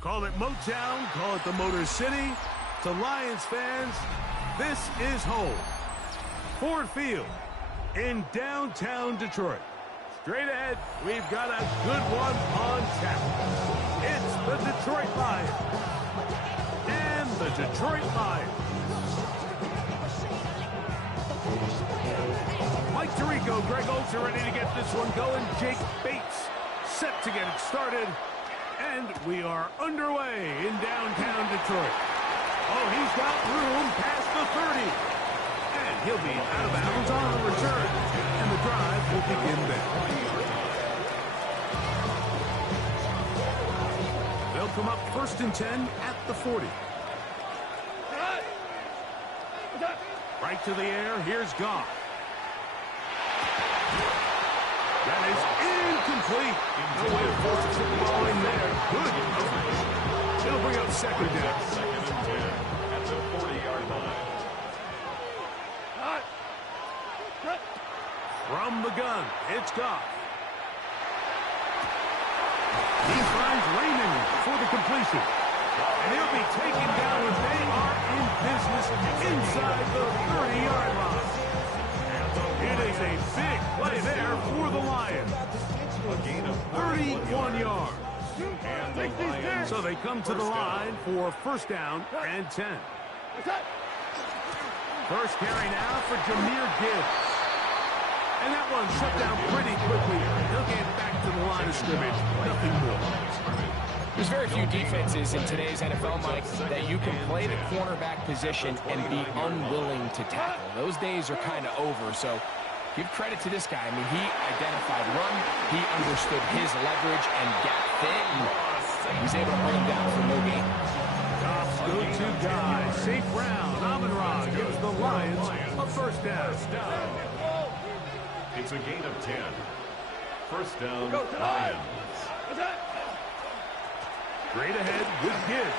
Call it Motown, call it the Motor City. To Lions fans, this is home. Ford Field in downtown Detroit. Straight ahead, we've got a good one on tap. It's the Detroit Lions and the Detroit Lions. Mike Tirico, Greg Olds are ready to get this one going. Jake Bates set to get it started. And we are underway in downtown Detroit. Oh, he's got room past the 30. And he'll be out of bounds on the return. And the drive will begin there. They'll come up 1st and 10 at the 40. Right to the air. Here's Goff. That is incomplete. No way to force the football in there. Good. It'll bring up 2nd down. 2nd and 10 at the 40-yard line. From the gun, it's Goff. He finds Raymond for the completion. And he'll be taken down as they are in business inside the 30-yard line. It is a big play there for the Lions. A gain of 31 yards. And the Lions, so they come to the line for 1st down and 10. First carry now for Jahmyr Gibbs. And that one shut down pretty quickly. He'll get back to the line of scrimmage. Nothing more. There's very few defenses in today's NFL, Mike, that you can play the cornerback position and be unwilling to tackle. Those days are kind of over, so give credit to this guy. I mean, he identified run, he understood his leverage and gap fit, and he's able to bring him down for no gain. Goff's go-to guy, St. Brown. Amon-Ra gives the Lions a 1st down. It's a gain of 10. 1st down, Lions. Straight ahead with Gibbs.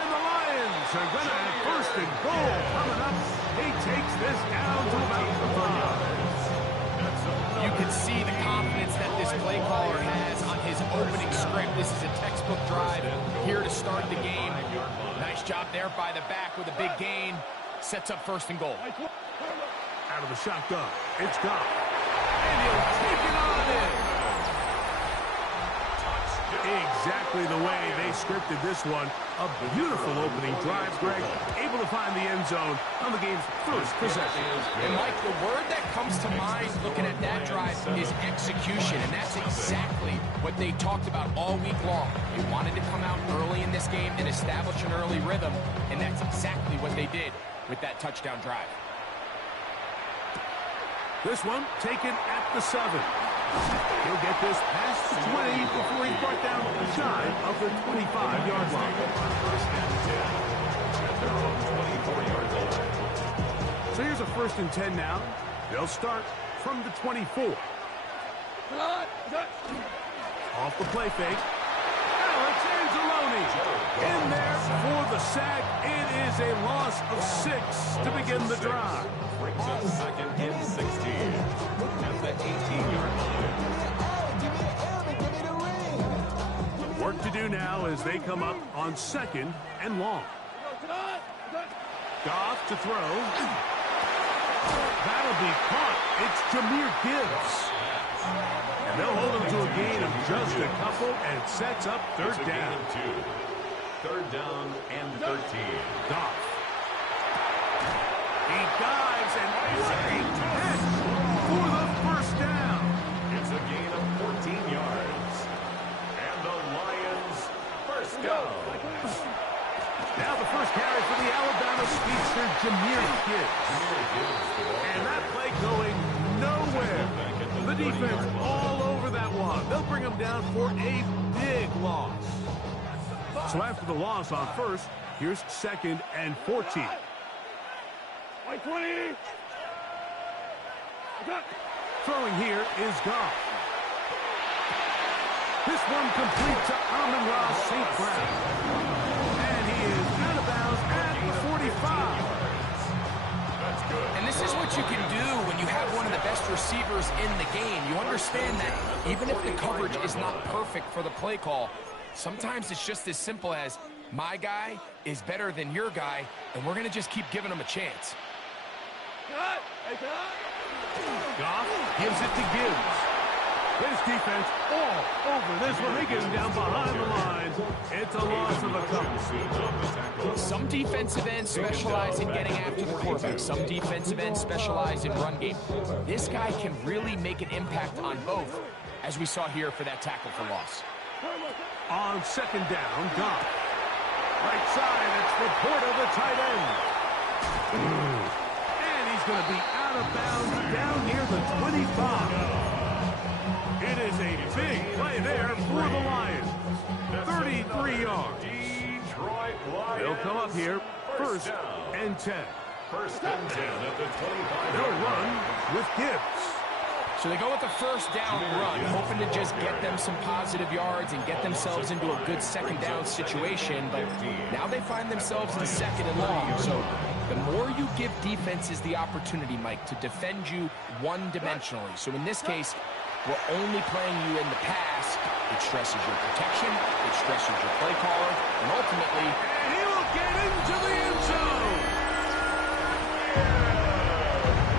And the Lions are going to have 1st and goal coming up. He takes this down to about the 5. You can see the confidence that this play caller has on his opening script. This is a textbook drive here to start the game. Nice job there by the back with a big gain. Sets up 1st and goal. Out of the shotgun, it's Goff. And he'll take it on in. Exactly the way they scripted this one. A beautiful opening drive, Greg. Able to find the end zone on the game's 1st possession. And Mike, the word that comes to mind looking at that drive is execution. And that's exactly what they talked about all week long. They wanted to come out early in this game and establish an early rhythm. And that's exactly what they did with that touchdown drive. This one taken at the 7. He'll get this past the 20 before he's brought down shy of the 25-yard line. 1st and 10 at their own 24-yard line. So here's a 1st and 10 now. They'll start from the 24. Off the play fake. Alex Anzalone in there for the sack. It is a loss of 6 to begin the drive. Brings up 2nd and 16 at the 18-yard line. Work to do now as they come up on 2nd and long. Goff to throw. That'll be caught. It's Jahmyr Gibbs. And they'll hold him to a gain of just a couple, and it sets up 3rd down. 3rd down and 13. Goff. He dives and what a catch for the 1st down. It's a gain of 14 yards. And the Lions 1st down. Now the first carry for the Alabama speedster, Jahmyr Gibbs. And that play going nowhere. The defense all over that one. They'll bring him down for a big loss. So after the loss on 1st, here's 2nd and 14. 20. Throwing here is Goff. This one complete to Amon-Ra St. Brown. And he is out of bounds at the 45. That's good. And this is what you can do when you have one of the best receivers in the game. You understand that even if the coverage is not perfect for the play call, sometimes it's just as simple as my guy is better than your guy, and we're going to just keep giving him a chance. Goff gives it to Gibbs. His defense all over this one. They get him down behind the lines. It's a loss of a couple. Some defensive ends specialize in getting after the quarterback. Some defensive ends specialize in run game. This guy can really make an impact on both, as we saw here for that tackle for loss. On second down, Goff. Right side, it's the port of the tight end. And he's going to be out of bounds down near the 25. It is a big play there for the Lions. 33 yards. They'll come up here, first and 10. First and 10 at the 25. They'll run with Gibbs. So they go with the first down run, hoping to just get them some positive yards and get themselves into a good second down situation. But now they find themselves in second and long. So the more you give defenses the opportunity, Mike, to defend you one-dimensionally. So in this case, we're only playing you in the pass. It stresses your protection, it stresses your play caller, and ultimately... And he will get into the end zone!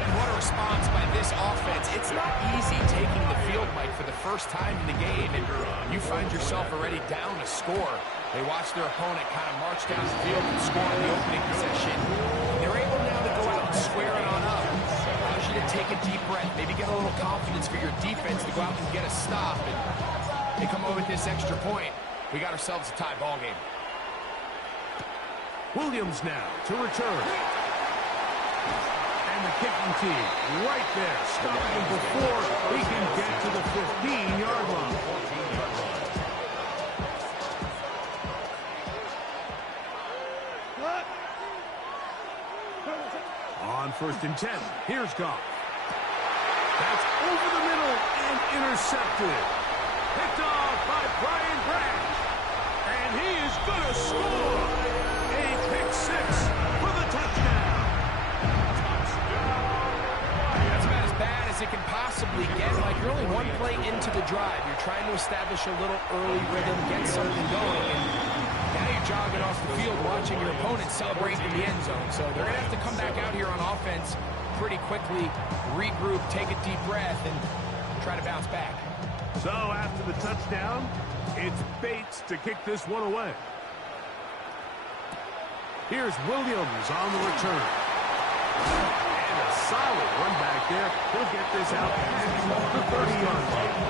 And what a response by this offense. It's not easy taking the field, Mike, for the first time in the game, and you find yourself already down a score. They watch their opponent kind of march down the field and score in the opening possession. They're able now to go out and square it on up. Allows you to take a deep breath, maybe get a little confidence for your defense to go out and get a stop. And they come over with this extra point. We got ourselves a tie ball game. Williams now to return. And the kicking team right there, stopping him before he can get to the 15-yard line. On first and 10, here's Goff. That's over the middle and intercepted. Picked off by Brian Branch. And he is going to score. A pick six for the touchdown. That's about as bad as it can possibly get. Like, you're only one play into the drive. You're trying to establish a little early rhythm, get something going, and now you're jogging off the field watching your opponent celebrate in the end zone. So they're going to have to come back out here on offense pretty quickly, regroup, take a deep breath, and try to bounce back. So after the touchdown, it's Bates to kick this one away. Here's Williams on the return. And a solid run back there. He'll get this out past the 30-yard line.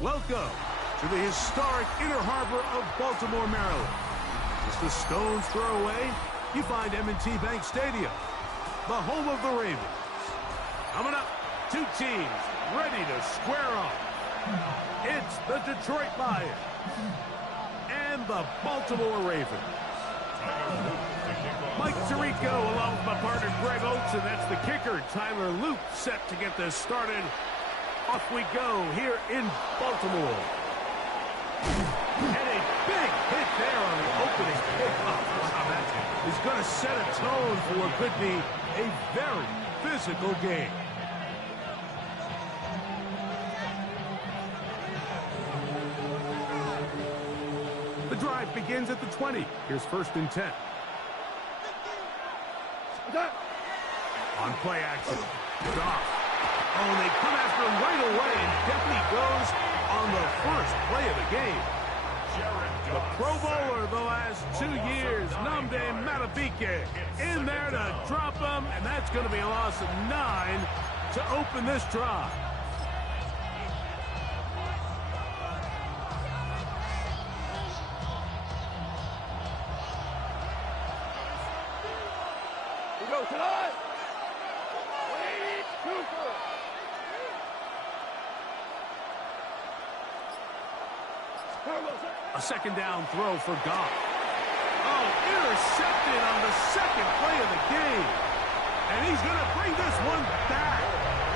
Welcome to the historic Inner Harbor of Baltimore, Maryland. Just a stone's throw away, you find M&T Bank Stadium, the home of the Ravens. Coming up, two teams ready to square off. It's the Detroit Lions and the Baltimore Ravens. Mike Tirico along with my partner Greg Oates, and that's the kicker, Tyler Luke, set to get this started. Off we go here in Baltimore. And a big hit there on the opening kickoff. Wow, that is going to set a tone for what could be a very physical game. begins at the 20. Here's 1st and 10. On play action. Goff. Oh, they come after him right away, and Katty goes on the first play of the game. The Pro Bowler the last 2 years, Namde Matabike, in there to drop him, and that's going to be a loss of 9 to open this drive. A 2nd down throw for Goff. Oh, intercepted on the 2nd play of the game. And he's going to bring this one back.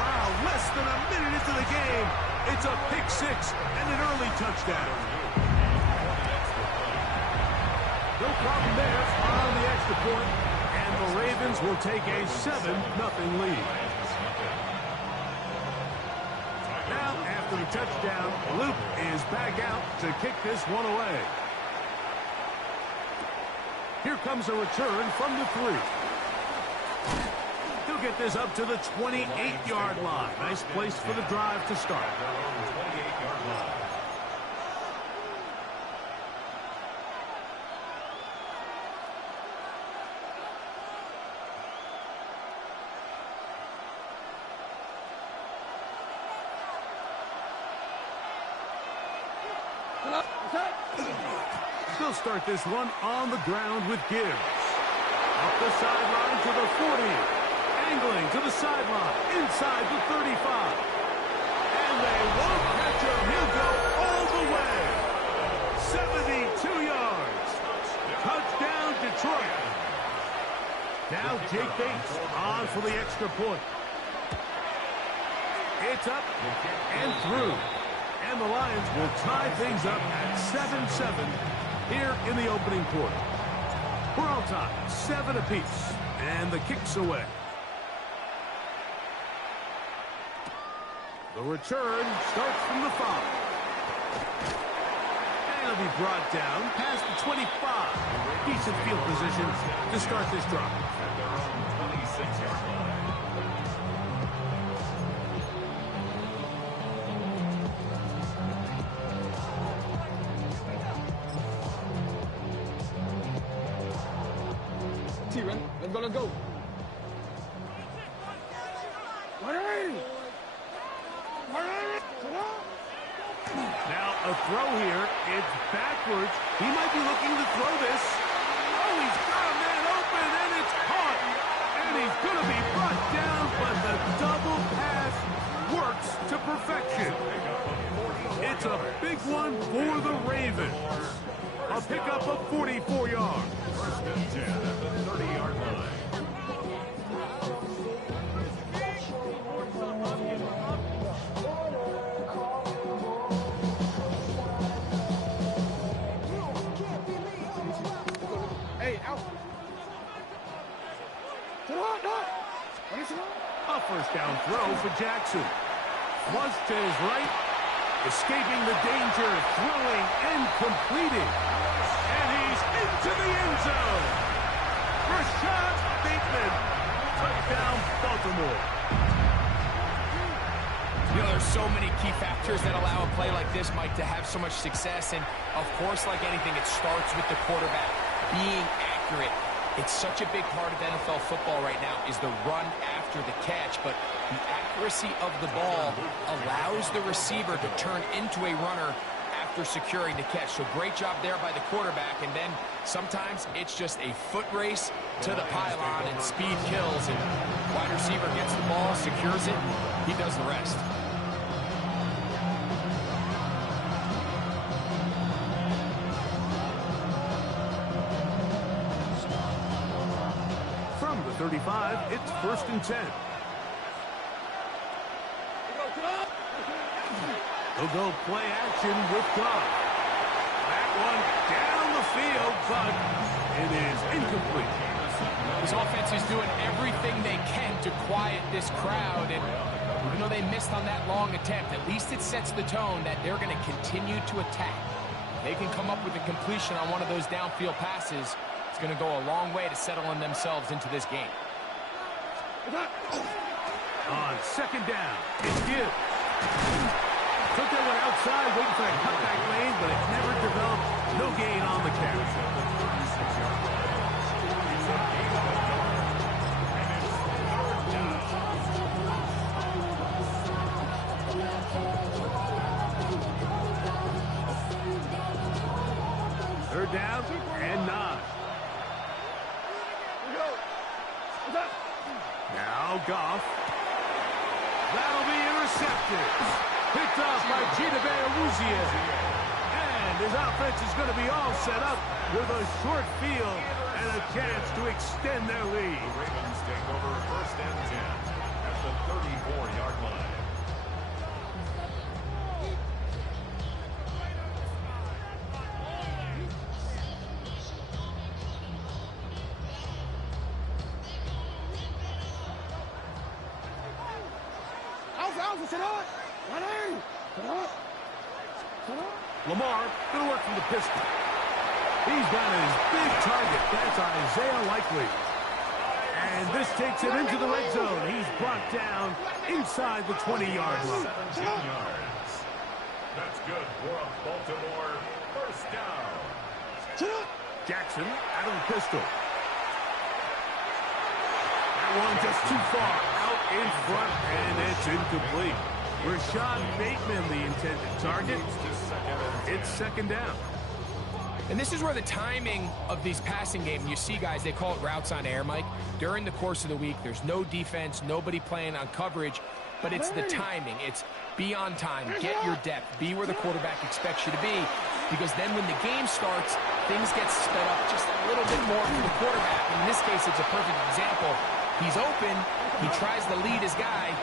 Wow, less than a minute into the game. It's a pick 6 and an early touchdown. No problem there on the extra point. And the Ravens will take a 7-0 lead. Now, after the touchdown, Luke is back out to kick this one away. Here comes a return from the 3. He'll get this up to the 28-yard line. Nice place for the drive to start. They'll start this one on the ground with Gibbs. Up the sideline to the 40. Angling to the sideline. Inside the 35. And they won't catch him. He'll go all the way. 72 yards. Touchdown, Detroit. Now Jake Bates on for the extra point. It's up and through. And the Lions will tie things up at 7-7 here in the opening quarter. We're all tied, 7 apiece, and the kick's away. The return starts from the 5. And it'll be brought down past the 25. Decent field position to start this drive. At their own 26-yard line. Let's go. Now a throw here. It's backwards. He might be looking to throw this. Oh, he's got a man open, and it's caught. And he's going to be brought down, but the double pass works to perfection. It's a big one for the Ravens. A pickup of 44 yards. 1st and 10 at the 30-yard line. Hey, out. A 1st down throw for Jackson. Was to his right. Escaping the danger, throwing and completing. And he's into the end zone. Rashad Bateman. Touchdown, Baltimore. You know, there's so many key factors that allow a play like this, Mike, to have so much success. And, of course, like anything, it starts with the quarterback being accurate. It's such a big part of NFL football right now is the run after the catch. But the accuracy of the ball allows the receiver to turn into a runner after securing the catch. So great job there by the quarterback. And then sometimes it's just a foot race to the pylon and speed kills. And wide receiver gets the ball, secures it. He does the rest. From the 35, it's 1st and 10. He'll go play action with Goff. That one down the field, but it is incomplete. This offense is doing everything they can to quiet this crowd. And even though they missed on that long attempt, at least it sets the tone that they're going to continue to attack. They can come up with a completion on one of those downfield passes. It's going to go a long way to settling themselves into this game. On second down, it's Gibbs. Took that one outside, waiting for that cutback lane, but it never developed. No gain on the carry. Third down and 9. Now Goff. That'll be intercepted. Picked off by Gita Bear-Wuzier. And his offense is going to be all set up with a short field and a chance to extend their lead. The Ravens take over first and 10 at the 34-yard line. Lamar going to work from the pistol. He's got his big target. That's Isaiah Likely. And this takes it into the red zone. He's brought down inside the 20-yard line. 17 yards. That's good for a Baltimore first down. Jackson out of the pistol. That one just too far out in front, and it's incomplete. Rashad Bateman, the intended target. It's second down. And this is where the timing of these passing games, you see guys, they call it routes on air, Mike. During the course of the week, there's no defense, nobody playing on coverage, but it's the timing. It's be on time, get your depth, be where the quarterback expects you to be, because then when the game starts, things get sped up just a little bit more for the quarterback. In this case, it's a perfect example. He's open, he tries to lead his guy,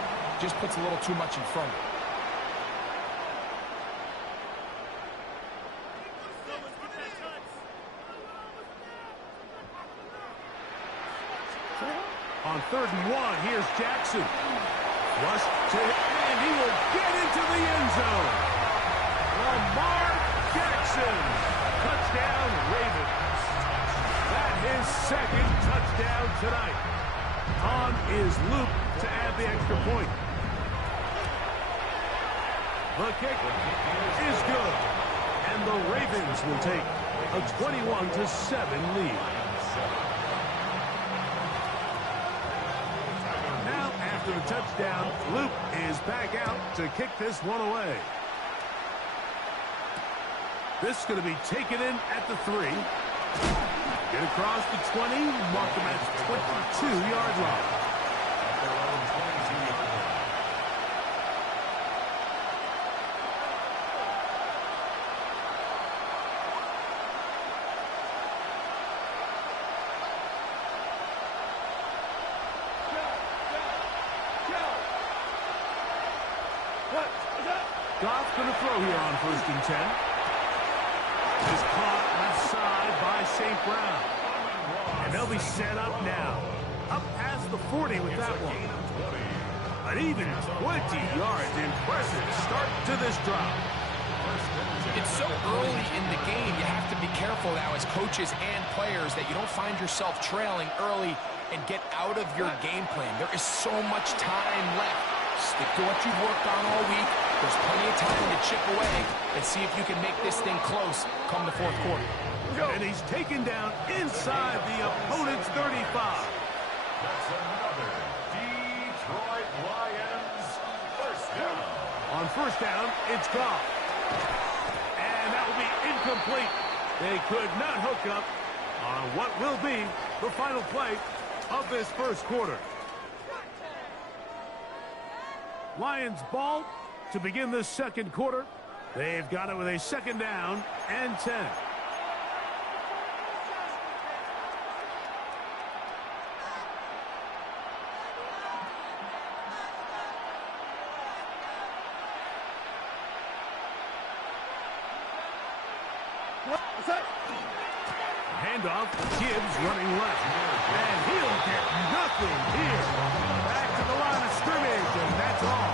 just puts a little too much in front of him. On 3rd and 1, here's Jackson. Flush to him, and he will get into the end zone. Lamar Jackson. Touchdown, Ravens. That his second touchdown tonight. On is Luke to add the extra point. The kick is good. And the Ravens will take a 21-7 lead. After the touchdown, Luke is back out to kick this one away. This is going to be taken in at the 3. Get across the 20, mark them at the 22-yard line. Goff going to throw here on 1st and 10. Is caught left side by St. Brown. And they'll be set up now. Up past the 40 with that one. An even 20 yards. Impressive start to this drive. It's so early in the game, you have to be careful now as coaches and players that you don't find yourself trailing early and get out of your game plan. There is so much time left. Stick to what you've worked on all week. There's plenty of time to chip away and see if you can make this thing close come the 4th quarter. And he's taken down inside the opponent's 35. That's another Detroit Lions first down. On 1st down, it's Goff. And that will be incomplete. They could not hook up on what will be the final play of this 1st quarter. Lions ball to begin this 2nd quarter. They've got it with a 2nd down and 10. Handoff, Gibbs running left. And he'll get nothing here. Back to the line of scrimmage, and that's all.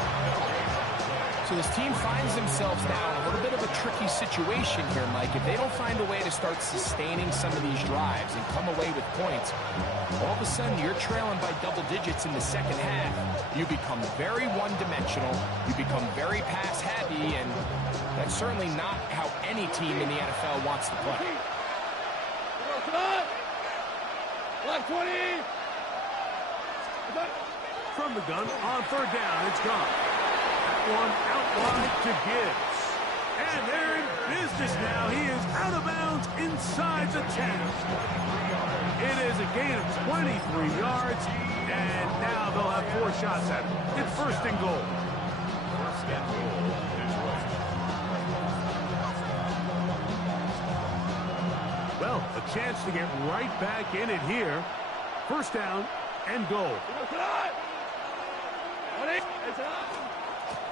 So this team finds themselves now in a little bit of a tricky situation here, Mike. If they don't find a way to start sustaining some of these drives and come away with points, all of a sudden you're trailing by double digits in the second half. You become very one-dimensional. You become very pass-heavy, and that's certainly not how any team in the NFL wants to play. Left 20. From the gun on third down, it's gone. That one out wide to Gibbs. And they're in business now. He is out of bounds inside the 10. It is a gain of 23 yards, and now they'll have 4 shots at it. It's first and goal. First and goal. Well, a chance to get right back in it here. First down and goal.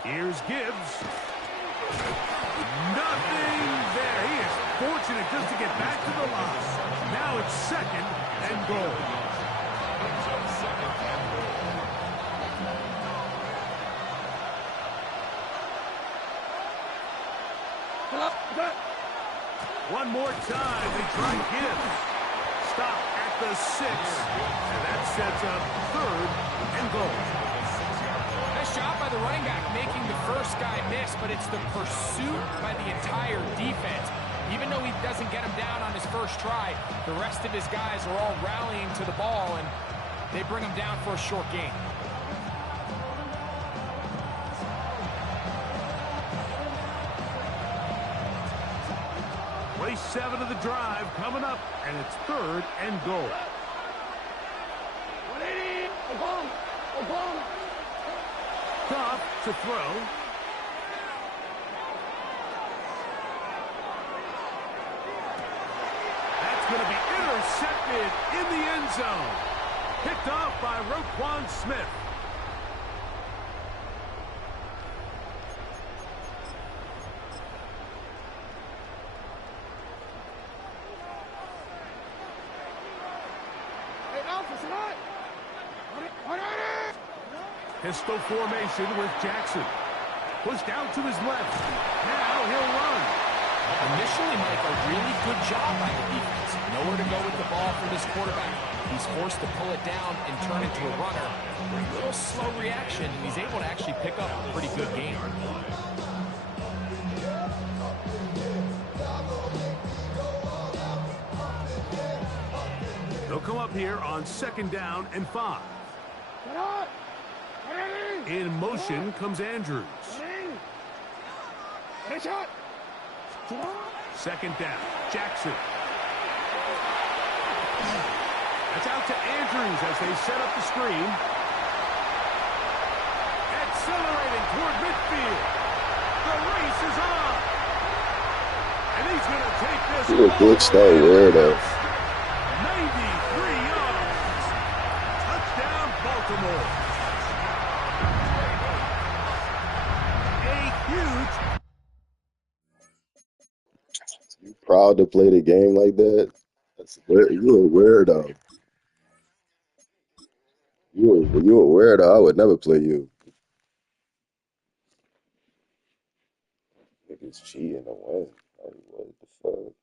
Here's Gibbs. Nothing there. He is fortunate just to get back to the line. Now it's second and goal. One more time, they try Gibbs. Stop at the 6, and that sets up third and goal. Nice job by the running back making the first guy miss, but it's the pursuit by the entire defense. Even though he doesn't get him down on his first try, the rest of his guys are all rallying to the ball, and they bring him down for a short gain. Play 7 of the drive coming up, and it's third and goal. 180. Tough to throw. That's going to be intercepted in the end zone. Picked off by Roquan Smith. Pistol formation with Jackson. Pushed out to his left. Now he'll run. Initially, Mike, a really good job by the defense. Nowhere to go with the ball for this quarterback. He's forced to pull it down and turn into a runner. A little slow reaction, and he's able to actually pick up a pretty good game. They'll come up here on second down and 5. In motion comes Andrews. Second down, Jackson. That's out to Andrews as they set up the screen. Accelerating toward midfield. The race is on. And he's going to take this. You glitched that weirdo. 93 yards. Touchdown, Baltimore. You proud to play the game like that? That's weird. You a weirdo. You a weirdo. I would never play you. Niggas cheating to win. Like, what the fuck?